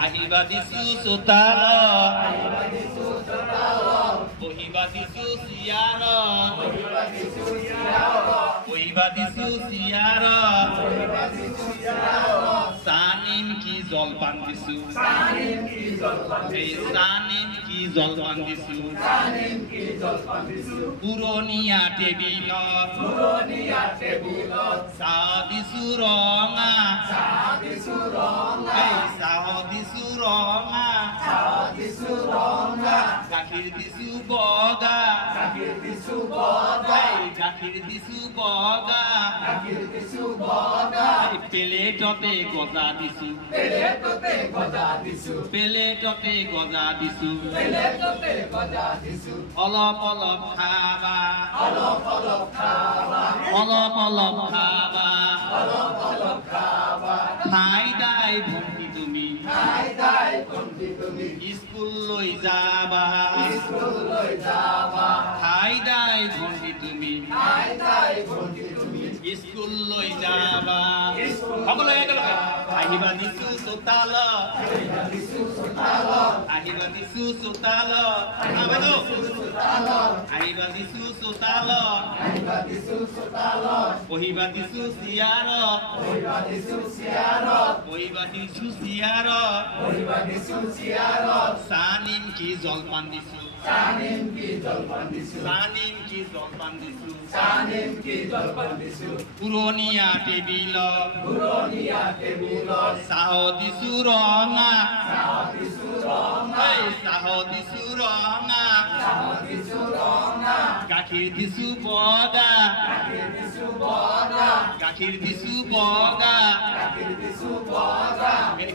আহিবা দিছো চোতাল বহিবা দিছো চিয়াৰ বহিবা দিছো চিয়াৰ চাহ নিমকি জলপান দিছো এই চাহ নিমকি জলপান দিছো পুৰণীয়া টেবিলত চাহ দিছো ৰঙা এই চাহ দিছো ৰঙা গাখীৰ দিছো বগা এই গাখীৰ দিছো বগা প্লেটতে গজা দিছো প্লেটতে গজা দিছো অলপ অলপ খাবা অলপ অলপ খাবা খাই দাই ভণ্টি তুমি স্কুললৈ যাবা খাই দাই ভণ্টি তুমি স্কুললৈ যাবা সকলোৱে একেলগে আহিবা দিছো চোতাল আহিবা দিছো চোতাল আহিবা দিছো চোতাল বহিবা দিছো চিয়াৰ বহিবা দিছো চিয়াৰ চাহ নিমকি জলপান দিছো চাহ নিমকি জলপান দিছো পুৰণীয়া টেবিলত চাহ দিছো ৰঙা চাহ দিছো ৰঙা গাখীৰ দিছো বগা গাখীৰ দিছো বগা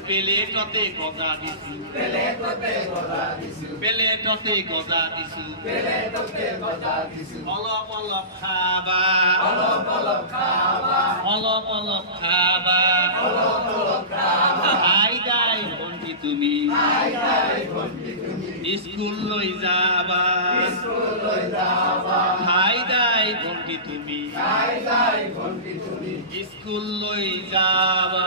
প্লেটতে গজা দিছো প্লেটতে গজা দিছো অলপ অলপ খাবা অলপ অলপ খাবা খাই দাই ভণ্টি তুমি স্কুললৈ যাবা খাই দাই ভণ্টি তুমি স্কুললৈ যাবা